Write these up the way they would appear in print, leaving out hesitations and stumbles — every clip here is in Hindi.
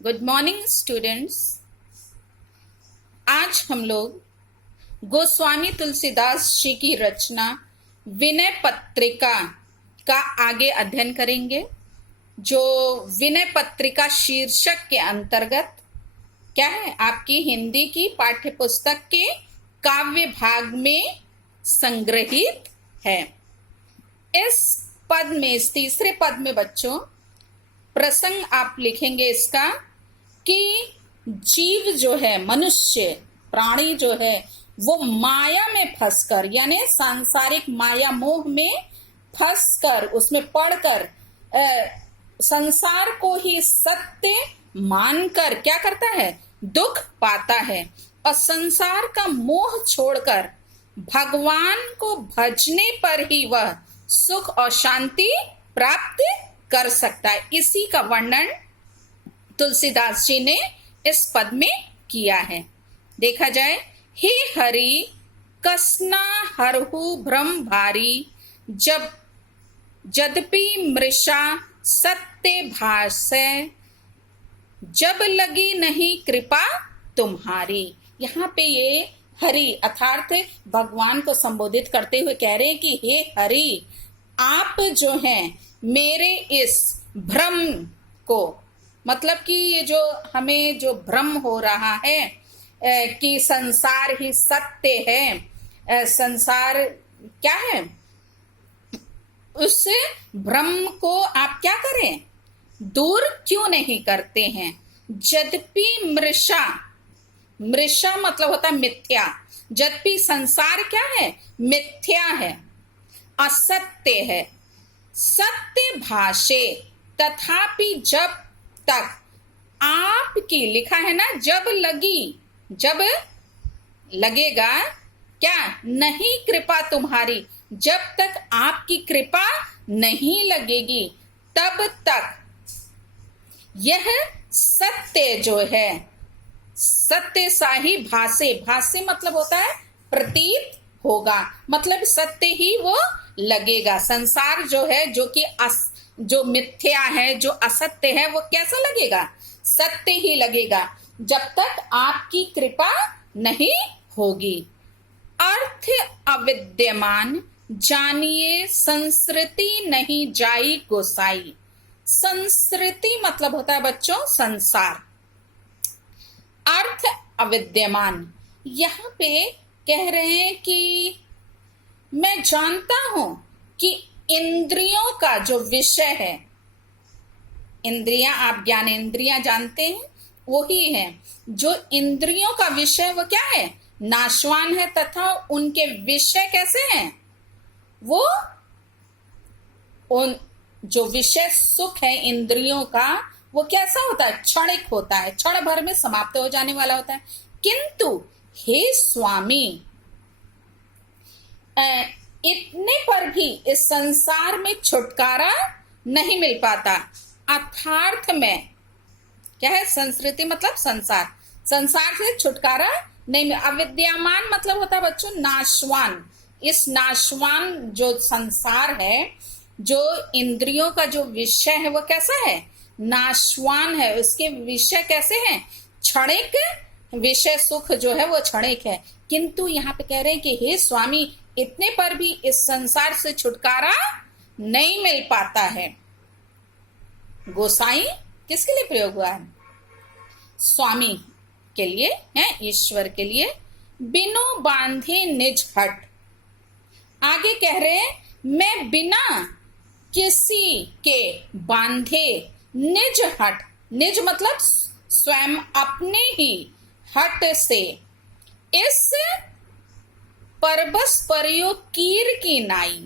Good morning students. आज हम लोग गोस्वामी तुलसीदास जी की रचना विनय पत्रिका का आगे अध्ययन करेंगे। जो विनय पत्रिका शीर्षक के अंतर्गत क्या है, आपकी हिंदी की पाठ्य पुस्तक के काव्य भाग में संग्रहित है। इस पद में, इस तीसरे पद में बच्चों प्रसंग आप लिखेंगे इसका कि जीव जो है, मनुष्य प्राणी जो है, वो माया में फंसकर, यानी सांसारिक माया मोह में फंसकर, उसमें पड़कर संसार को ही सत्य मानकर क्या करता है, दुख पाता है। और संसार का मोह छोड़कर भगवान को भजने पर ही वह सुख और शांति प्राप्त कर सकता है। इसी का वर्णन तुलसीदास जी ने इस पद में किया है। देखा जाए, हे हरि कसना हरहु भ्रम भारी, जब यद्यपि मृषा सत्य भाषे, जब लगी नहीं कृपा तुम्हारी। यहाँ पे ये हरि अर्थात भगवान को संबोधित करते हुए कह रहे हैं कि हे हरि, आप जो हैं मेरे इस भ्रम को, मतलब कि ये जो हमें जो भ्रम हो रहा है कि संसार ही सत्य है, संसार क्या है, उस भ्रम को आप क्या करें, दूर क्यों नहीं करते हैं। यद्यपि मृषा, मृषा मतलब होता है मिथ्या, यद्यपि संसार क्या है, मिथ्या है, असत्य है, सत्य भाषे, तथापि जब तक आपकी, लिखा है ना, जब लगी, जब लगेगा क्या, नहीं कृपा तुम्हारी, जब तक आपकी कृपा नहीं लगेगी तब तक यह सत्य जो है, सत्य सा ही भाषे, भाषे मतलब होता है प्रतीत होगा, मतलब सत्य ही वो लगेगा। संसार जो है, जो कि जो मिथ्या है, जो असत्य है, वो कैसा लगेगा, सत्य ही लगेगा जब तक आपकी कृपा नहीं होगी। अर्थ अविद्यमान जानिए संस्कृति नहीं जाई गोसाई। संस्कृति मतलब होता है बच्चों संसार, अर्थ अविद्यमान। यहाँ पे कह रहे हैं कि मैं जानता हूं कि इंद्रियों का जो विषय है, इंद्रियां, आप ज्ञानेंद्रियां जानते हैं, वही है जो इंद्रियों का विषय, वो क्या है, नाशवान है, तथा उनके विषय कैसे हैं, वो उन जो विषय सुख है इंद्रियों का, वो कैसा होता है, क्षणिक होता है, क्षण भर में समाप्त हो जाने वाला होता है। किंतु हे स्वामी, इतने पर भी इस संसार में छुटकारा नहीं मिल पाता। अर्थार्थ में क्या है, संस्कृति मतलब संसार, संसार से छुटकारा नहीं मिल। अविद्यमान मतलब होता है बच्चों नाशवान। इस नाशवान जो संसार है, जो इंद्रियों का जो विषय है, वो कैसा है, नाशवान है, उसके विषय कैसे हैं, क्षणिक विषय सुख जो है वो क्षणिक है। किंतु यहाँ पे कह रहे हैं कि हे स्वामी, इतने पर भी इस संसार से छुटकारा नहीं मिल पाता है। गोसाई किसके लिए प्रयोग हुआ है, स्वामी के लिए है, ईश्वर के लिए। बिनु बांधे निज हट, आगे कह रहे हैं मैं बिना किसी के बांधे निज हट, निज मतलब स्वयं अपने ही हट से, इस परबस परयो कीर की नाई।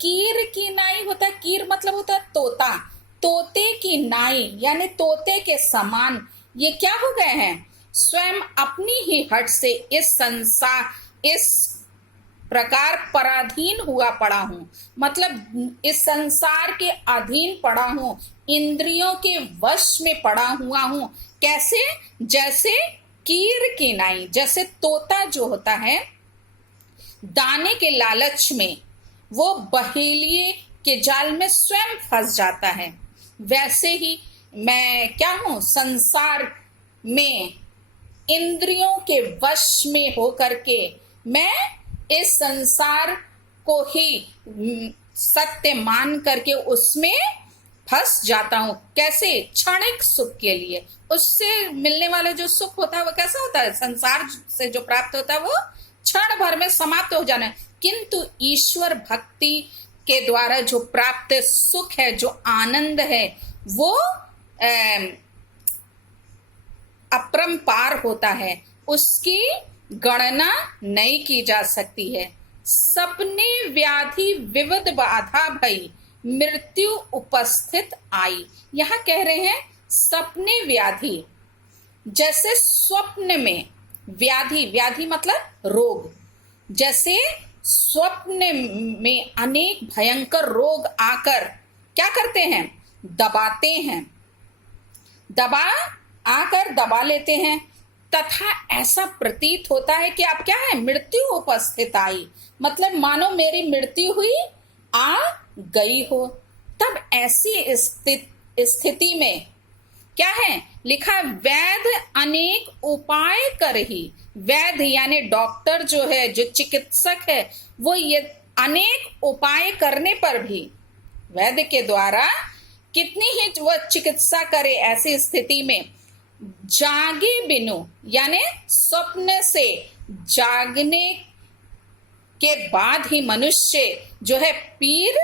कीर की नाई होता है, कीर मतलब होता है तोता, तोते की नाई यानी तोते के समान ये क्या हो गए हैं, स्वयं अपनी ही हट से इस संसार, इस प्रकार पराधीन हुआ पड़ा हूं, मतलब इस संसार के अधीन पड़ा हूं, इंद्रियों के वश में पड़ा हुआ हूं। कैसे, जैसे कीर की नाई, जैसे तोता जो होता है दाने के लालच में वो बहेलिए के जाल में स्वयं फंस जाता है, वैसे ही मैं क्या हूं, संसार में इंद्रियों के वश में होकर के मैं इस संसार को ही सत्य मान करके उसमें फंस जाता हूं। कैसे? क्षणिक सुख के लिए। उससे मिलने वाला जो सुख होता है वो कैसा होता है? संसार से जो प्राप्त होता है वो क्षण भर में समाप्त हो जाना है। किंतु ईश्वर भक्ति के द्वारा जो प्राप्त सुख है, जो आनंद है, वो अपरंपार होता है, उसकी गणना नहीं की जा सकती है। सपने व्याधि विविध बाधा भई मृत्यु उपस्थित आई। यहां कह रहे हैं सपने व्याधि, जैसे स्वप्न में व्याधि, व्याधि मतलब रोग, जैसे स्वप्न में अनेक भयंकर रोग आकर क्या करते हैं? दबाते हैं, दबा लेते हैं, तथा ऐसा प्रतीत होता है कि अब क्या है? मृत्यु उपस्थित आई, मतलब मानो मेरी मृत्यु हुई, आ गई हो। तब ऐसी स्थिति में क्या है लिखा? वैद्य अनेक उपाय कर ही, वैद्य यानी डॉक्टर जो है, जो चिकित्सक है, वो ये अनेक उपाय करने पर भी वैद्य के द्वारा कितनी ही वह चिकित्सा करे, ऐसी स्थिति में जागे बिनु, यानी स्वप्न से जागने के बाद ही मनुष्य जो है पीर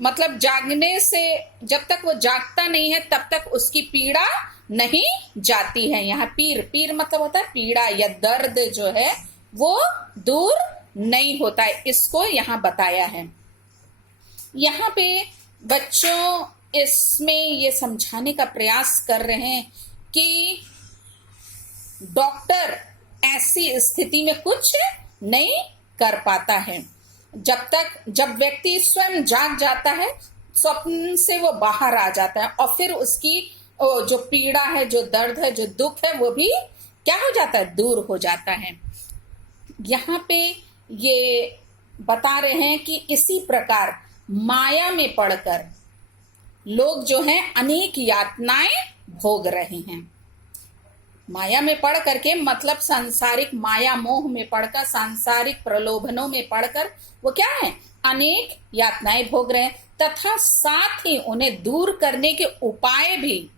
मतलब जागने से, जब तक वो जागता नहीं है तब तक उसकी पीड़ा नहीं जाती है। यहाँ पीर, पीर मतलब होता है पीड़ा या दर्द जो है वो दूर नहीं होता है, इसको यहाँ बताया है। यहाँ पे बच्चों इसमें ये समझाने का प्रयास कर रहे हैं कि डॉक्टर ऐसी स्थिति में कुछ नहीं कर पाता है। जब व्यक्ति स्वयं जाग जाता है, स्वप्न से वो बाहर आ जाता है, और फिर उसकी जो पीड़ा है, जो दर्द है, जो दुख है, वो भी क्या हो जाता है? दूर हो जाता है। यहाँ पे ये बता रहे हैं कि इसी प्रकार माया में पड़कर लोग जो हैं अनेक यातनाएं भोग रहे हैं। माया में पढ़ करके मतलब सांसारिक माया मोह में पढ़कर, सांसारिक प्रलोभनों में पढ़कर वो क्या है? अनेक यातनाएं भोग रहे हैं, तथा साथ ही उन्हें दूर करने के उपाय भी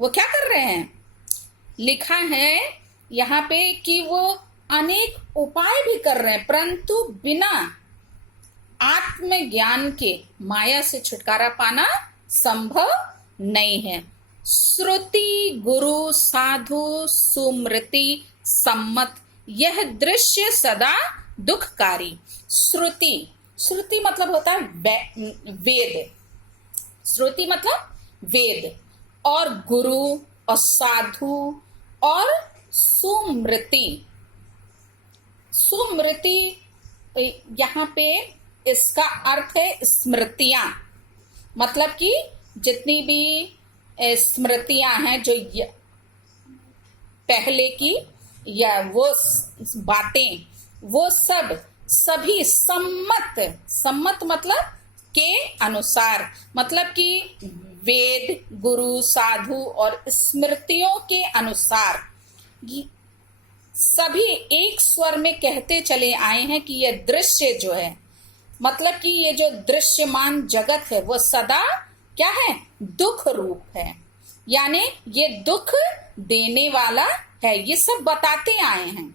वो क्या कर रहे हैं? लिखा है यहाँ पे कि वो अनेक उपाय भी कर रहे हैं, परंतु बिना आत्मज्ञान के माया से छुटकारा पाना संभव नहीं है। श्रुति गुरु साधु सुमृति सम्मत यह दृश्य सदा दुखकारी। श्रुति, श्रुति मतलब होता है वेद, श्रुति मतलब वेद, और गुरु और साधु और सुमृति। सुमृति यहाँ पे इसका अर्थ है स्मृतियां, मतलब कि जितनी भी स्मृतियां हैं जो पहले की या वो बातें, वो सभी सम्मत, सम्मत मतलब के अनुसार, मतलब कि वेद गुरु साधु और स्मृतियों के अनुसार सभी एक स्वर में कहते चले आए हैं कि यह दृश्य जो है, मतलब कि ये जो दृश्यमान जगत है वो सदा क्या है? दुख रूप है, यानी ये दुख देने वाला है। ये सब बताते आए हैं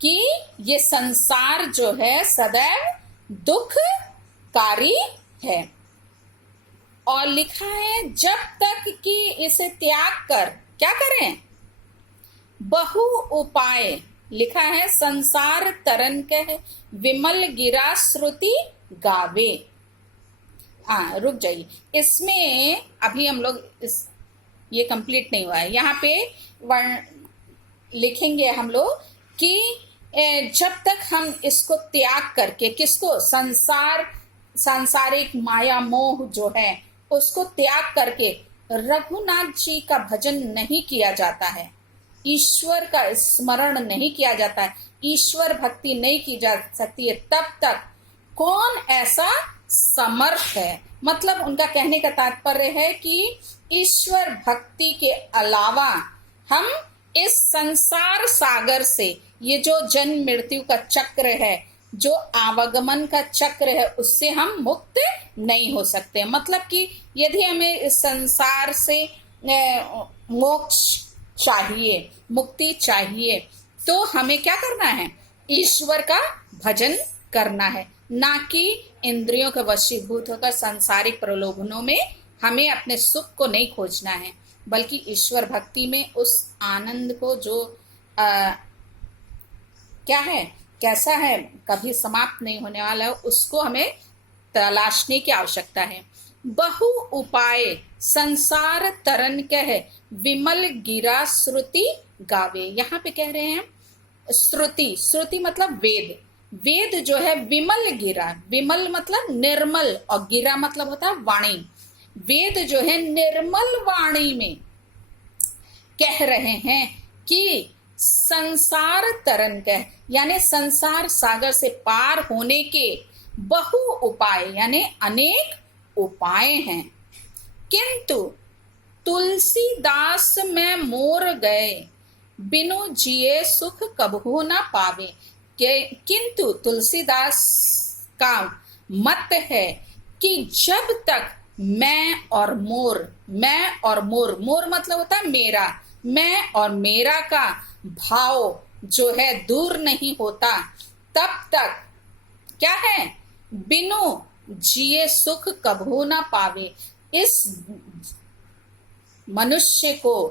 कि ये संसार जो है सदैव दुखकारी है। और लिखा है जब तक कि इसे त्याग कर क्या करें? बहु उपाय, लिखा है संसार तरन कह विमल गिरा श्रुति गावे। रुक जाइए, इसमें अभी हम लोग ये कंप्लीट नहीं हुआ है। यहाँ पे लिखेंगे हम लोग कि जब तक हम इसको त्याग करके, किसको? सांसारिक माया मोह जो है उसको त्याग करके रघुनाथ जी का भजन नहीं किया जाता है, ईश्वर का स्मरण नहीं किया जाता है, ईश्वर भक्ति नहीं की जा सकती है, तब तक कौन ऐसा समर्थ है। मतलब उनका कहने का तात्पर्य है कि ईश्वर भक्ति के अलावा हम इस संसार सागर से, ये जो जन्म मृत्यु का चक्र है, जो आवागमन का चक्र है, उससे हम मुक्त नहीं हो सकते। मतलब कि यदि हमें इस संसार से मोक्ष चाहिए, मुक्ति चाहिए, तो हमें क्या करना है? ईश्वर का भजन करना है, ना कि इंद्रियों के वशीभूत होकर सांसारिक प्रलोभनों में हमें अपने सुख को नहीं खोजना है, बल्कि ईश्वर भक्ति में उस आनंद को जो क्या है, कैसा है, कभी समाप्त नहीं होने वाला है, उसको हमें तलाशने की आवश्यकता है। बहु उपाय संसार तरन कह विमल गिरा श्रुति गावे। यहाँ पे कह रहे हैं श्रुति, श्रुति मतलब वेद, वेद जो है विमल गिरा, विमल मतलब निर्मल और गिरा मतलब होता है वाणी। वेद जो है निर्मल वाणी में कह रहे हैं कि संसार तरन कह, यानी संसार सागर से पार होने के बहु उपाय यानी अनेक उपाय हैं। किंतु तुलसीदास में मोर गए बिनु जिए सुख कबहू ना पावे। किंतु तुलसीदास का मत है कि जब तक मैं और मोर, मैं और मोर, मोर मतलब होता है मेरा, मैं और मेरा का भाव जो है दूर नहीं होता, तब तक क्या है? बिनु जिए सुख कबहू ना पावे। इस मनुष्य को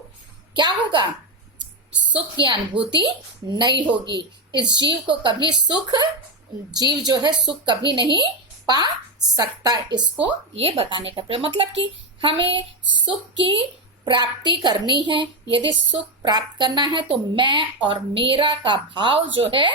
क्या होगा? सुख की अनुभूति नहीं होगी। इस जीव को कभी सुख, जीव जो है सुख कभी नहीं पा सकता। इसको ये बताने का प्रयत्न, मतलब कि हमें सुख की प्राप्ति करनी है। यदि सुख प्राप्त करना है तो मैं और मेरा का भाव जो है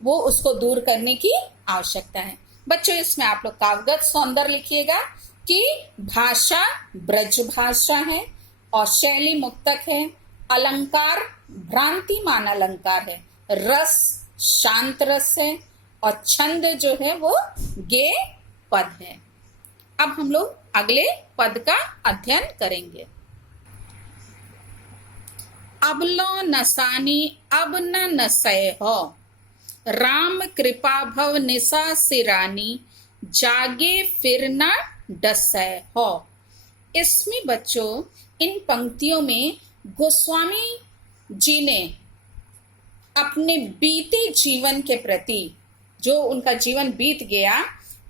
वो उसको दूर करने की आवश्यकता है। बच्चों, इसमें आप लोग काव्यगत सौंदर्य लिखिएगा कि भाषा ब्रज भाषा है और शैली मुक्तक है, अलंकार भ्रांतिमान अलंकार है, रस शांत रस है और छंद जो है वो गे पद है। अब हम लोग अगले पद का अध्ययन करेंगे। अबलो नसानी अब न नसय हो, राम कृपा भव निशा सिरानी, जागे फिर न डसय हो। इसमें बच्चों इन पंक्तियों में गोस्वामी जी ने अपने बीते जीवन के प्रति, जो उनका जीवन बीत गया,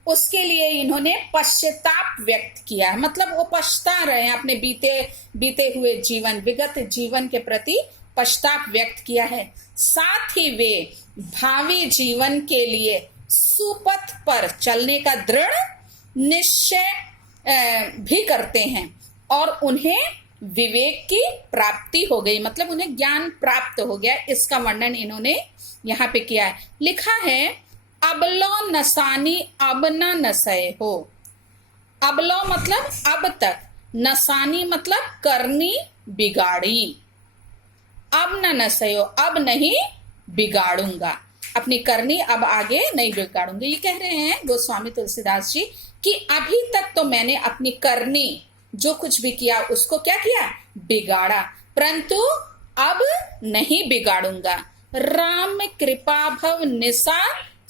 उसके लिए इन्होंने पश्चाताप व्यक्त किया है। मतलब वो पछता रहे हैं अपने बीते हुए जीवन, विगत जीवन के प्रति पश्चाताप व्यक्त किया है। साथ ही वे भावी जीवन के लिए सुपथ पर चलने का दृढ़ निश्चय भी करते हैं और उन्हें विवेक की प्राप्ति हो गई, मतलब उन्हें ज्ञान प्राप्त हो गया। इसका वर्णन इन्होंने यहाँ पे किया है। लिखा है अबलो नसानी अब न नसय हो। अबलो मतलब अब तक, नसानी मतलब करनी बिगाड़ी, अब न नसयो अब नहीं बिगाड़ूंगा, अपनी करनी अब आगे नहीं बिगाड़ूंगी। ये कह रहे हैं गोस्वामी तुलसीदास जी कि अभी तक तो मैंने अपनी करनी, जो कुछ भी किया उसको क्या किया? बिगाड़ा, परंतु अब नहीं बिगाड़ूंगा। राम कृपा भव निशा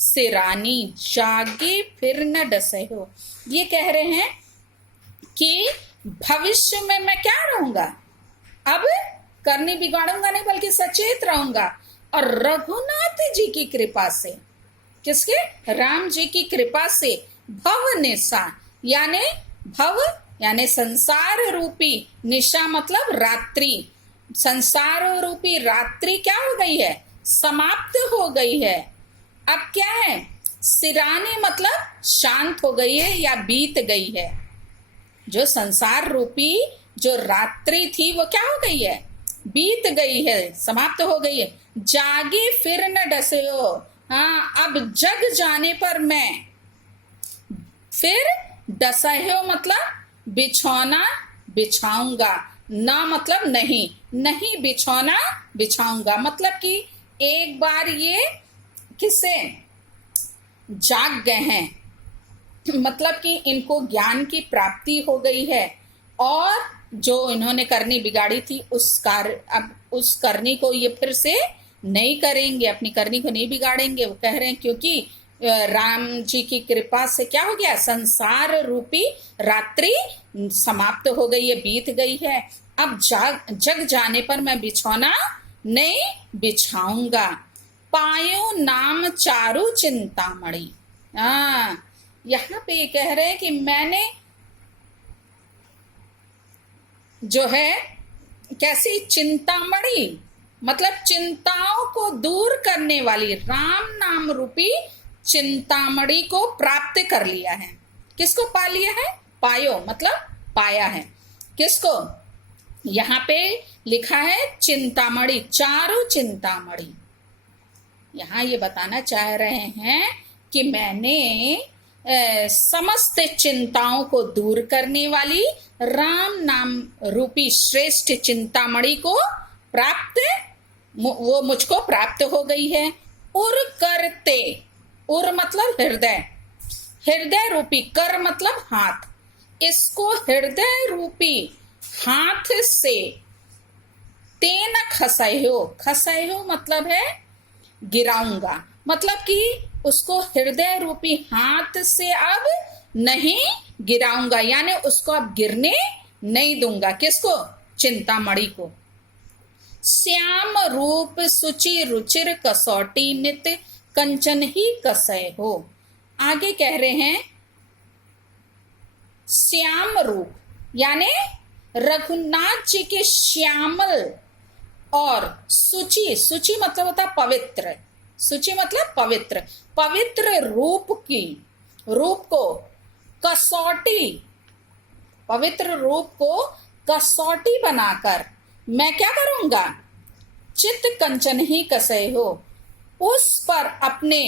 सिरानी, जागे फिर न डसे हो। ये कह रहे हैं कि भविष्य में मैं क्या रहूंगा? अब करनी बिगाड़ूंगा नहीं, बल्कि सचेत रहूंगा। और रघुनाथ जी की कृपा से, किसके? राम जी की कृपा से भव निशा, यानी भव यानी संसार रूपी, निशा मतलब रात्रि, संसार रूपी रात्रि क्या हो गई है? समाप्त हो गई है। अब क्या है? सिरानी मतलब शांत हो गई है या बीत गई है। जो संसार रूपी जो रात्रि थी वो क्या हो गई है? बीत गई है, समाप्त हो गई है। जागे फिर न डसयो, हाँ अब जग जाने पर मैं फिर डसयो मतलब बिछौना बिछाऊंगा, ना मतलब नहीं, नहीं बिछौना बिछाऊंगा। मतलब कि एक बार ये किसे जाग गए हैं मतलब कि इनको ज्ञान की प्राप्ति हो गई है और जो इन्होंने करनी बिगाड़ी थी अब उस करनी को ये फिर से नहीं करेंगे, अपनी करनी को नहीं बिगाड़ेंगे। वो कह रहे हैं क्योंकि राम जी की कृपा से क्या हो गया, संसार रूपी रात्रि समाप्त हो गई है, बीत गई है। अब जग जाने पर मैं बिछौना नहीं बिछाऊंगा। पायो नाम चारु चिंतामणि। यहाँ पे ये कह रहे हैं कि मैंने जो है कैसी चिंतामणि, मतलब चिंताओं को दूर करने वाली राम नाम रूपी चिंतामणि को प्राप्त कर लिया है। किसको पा लिया है? पायो मतलब पाया है। किसको? यहाँ पे लिखा है चिंतामणि, चारु चिंतामणि। यहाँ ये बताना चाह रहे हैं कि मैंने समस्त चिंताओं को दूर करने वाली राम नाम रूपी श्रेष्ठ चिंतामणि को वो मुझको प्राप्त हो गई है। उर करते, उर मतलब हृदय, हृदय रूपी, कर मतलब हाथ, इसको हृदय रूपी हाथ से तेन खसयो, खसयो मतलब है गिराऊंगा, मतलब कि उसको हृदय रूपी हाथ से अब नहीं गिराऊंगा, यानी उसको अब गिरने नहीं दूंगा। किसको? चिंतामणि को। श्याम रूप सुचि रुचिर कसौटी नित कंचन ही कसय हो। आगे कह रहे हैं श्याम रूप, यानी रघुनाथ जी के श्यामल और सुचि, सुचि मतलब होता है पवित्र, सुचि मतलब पवित्र, पवित्र रूप को कसौटी, पवित्र रूप को कसौटी बनाकर मैं क्या करूंगा? चित्त कंचन ही कसय हो, उस पर अपने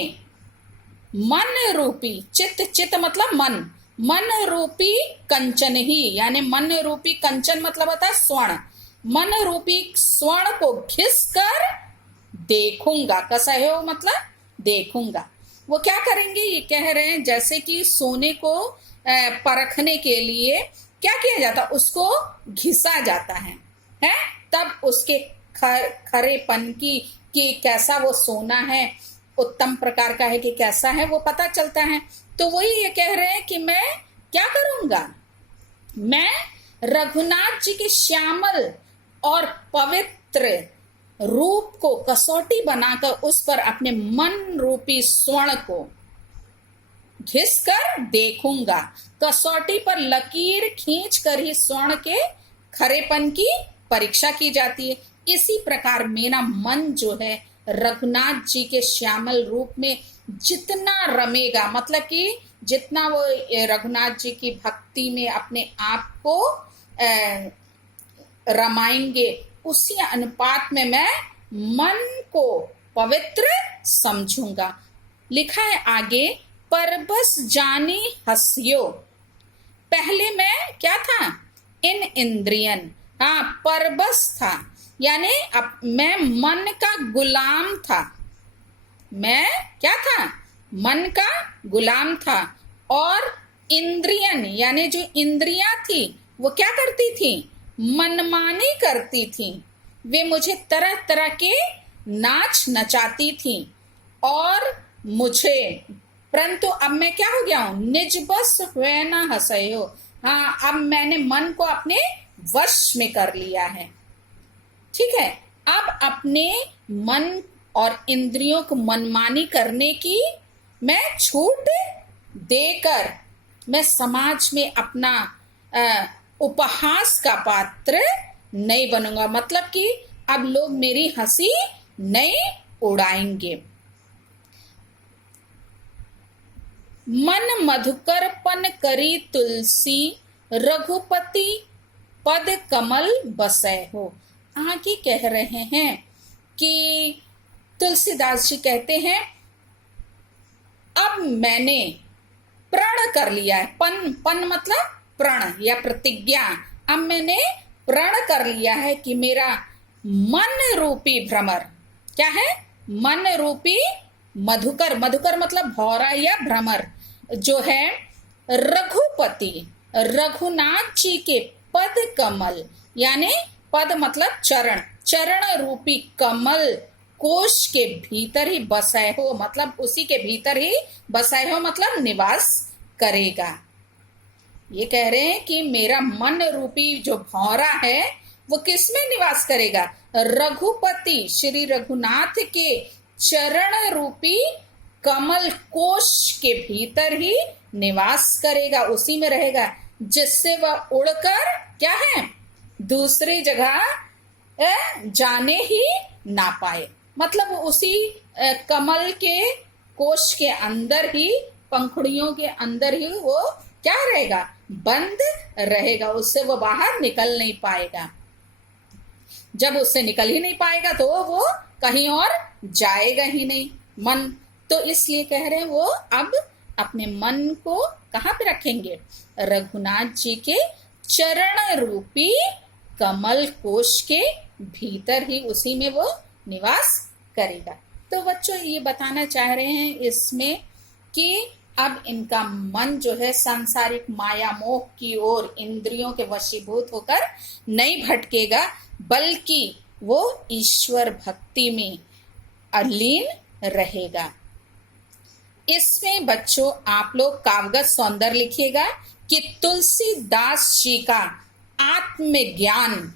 मन रूपी, चित्त मतलब मन, मन रूपी कंचन ही, यानी मन रूपी कंचन मतलब होता है स्वर्ण, मन रूपी स्वर्ण को घिस कर देखूंगा। कसय हो मतलब देखूंगा। वो क्या करेंगे? ये कह रहे हैं जैसे कि सोने को परखने के लिए क्या किया जाता, उसको घिसा जाता है तब उसके खरेपन की कैसा वो सोना है, उत्तम प्रकार का है कि कैसा है, वो पता चलता है। तो वही ये कह रहे हैं कि मैं क्या करूंगा? मैं रघुनाथ जी के श्यामल और पवित्र रूप को कसौटी बनाकर उस पर अपने मन रूपी स्वर्ण को घिस कर देखूंगा। कसौटी पर लकीर खींच कर ही स्वर्ण के खरेपन की परीक्षा की जाती है। इसी प्रकार मेरा मन जो है रघुनाथ जी के श्यामल रूप में जितना रमेगा, मतलब कि जितना वो रघुनाथ जी की भक्ति में अपने आप को रमाएंगे, उसी अनुपात में मैं मन को पवित्र समझूंगा। लिखा है आगे, परबस जानी हंसियो। पहले मैं क्या था? इन इंद्रियन, परबस था, यानी अब मैं मन का गुलाम था। मैं क्या था? मन का गुलाम था। और इंद्रियन, यानी जो इंद्रियां थी वो क्या करती थी? मनमानी करती थी। वे मुझे तरह तरह के नाच नचाती थी और मुझे, परंतु अब मैं क्या हो गया हूं? निज बस हुए ना हंसयो। अब मैंने मन को अपने वश में कर लिया है। ठीक है, अब अपने मन और इंद्रियों को मनमानी करने की मैं छूट देकर मैं समाज में अपना उपहास का पात्र नहीं बनूंगा, मतलब कि अब लोग मेरी हंसी नहीं उड़ाएंगे। मन मधुकरपन करी तुलसी, रघुपति पद कमल बसै हो। आगे कह रहे हैं कि तुलसीदास जी कहते हैं अब मैंने प्रण कर लिया है। पन मतलब प्रण या प्रतिज्ञा। अब मैंने प्रण कर लिया है कि मेरा मन रूपी भ्रमर क्या है? मन रूपी मधुकर, मधुकर मतलब भौरा या भ्रमर जो है रघुपति, रघुनाथ जी के पद कमल, यानी पद मतलब चरण, चरण रूपी कमल कोश के भीतर ही बसाए हो, मतलब उसी के भीतर ही बसाए हो, मतलब निवास करेगा। ये कह रहे हैं कि मेरा मन रूपी जो भौरा है वो किसमें निवास करेगा? रघुपति श्री रघुनाथ के चरण रूपी कमल कोश के भीतर ही निवास करेगा, उसी में रहेगा, जिससे वह उड़कर क्या है, दूसरी जगह जाने ही ना पाए। मतलब उसी कमल के कोश के अंदर ही, पंखुड़ियों के अंदर ही वो क्या रहेगा, बंद रहेगा, उससे वो बाहर निकल नहीं पाएगा। जब उससे निकल ही नहीं पाएगा तो वो कहीं और जाएगा ही नहीं मन। तो इसलिए कह रहे हैं वो अब अपने मन को कहाँ पे रखेंगे? रघुनाथ जी के चरण रूपी कमल कोश के भीतर ही, उसी में वो निवास करेगा। तो बच्चों ये बताना चाह रहे हैं इसमें कि अब इनका मन जो है सांसारिक माया मोह की ओर इंद्रियों के वशीभूत होकर नहीं भटकेगा, बल्कि वो ईश्वर भक्ति में अलीन रहेगा। इसमें बच्चों आप लोग काव्यगत सौंदर्य लिखिएगा कि तुलसीदास जी का आत्मज्ञान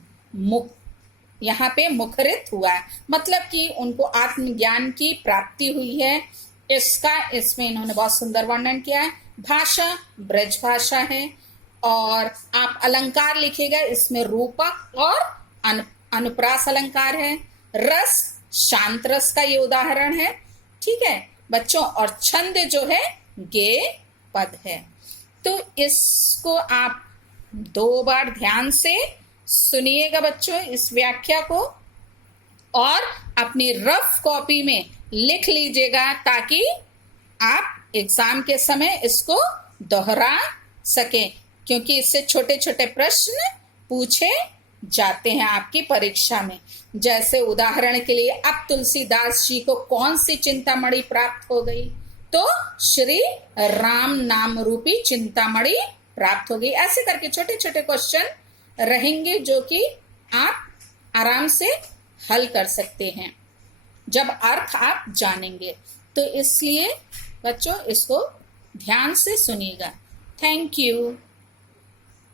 यहाँ पे मुखरित हुआ है, मतलब कि उनको आत्मज्ञान की प्राप्ति हुई है। इसका इसमें इन्होंने बहुत सुंदर वर्णन किया है। भाषा ब्रज भाषा है, और आप अलंकार लिखिएगा, इसमें रूपक और अनुप्रास अलंकार है। रस शांत रस का ये उदाहरण है, ठीक है बच्चों। और छंद जो है गे पद है। तो इसको आप 2 बार ध्यान से सुनिएगा बच्चों इस व्याख्या को, और अपनी रफ कॉपी में लिख लीजिएगा, ताकि आप एग्जाम के समय इसको दोहरा सकें, क्योंकि इससे छोटे छोटे प्रश्न पूछे जाते हैं आपकी परीक्षा में। जैसे उदाहरण के लिए, अब तुलसीदास जी को कौन सी चिंतामणि प्राप्त हो गई? तो श्री राम नाम रूपी चिंतामणि प्राप्त हो गई। ऐसे करके छोटे छोटे क्वेश्चन रहेंगे जो कि आप आराम से हल कर सकते हैं जब अर्थ आप जानेंगे। तो इसलिए बच्चों इसको ध्यान से सुनिएगा। Thank you.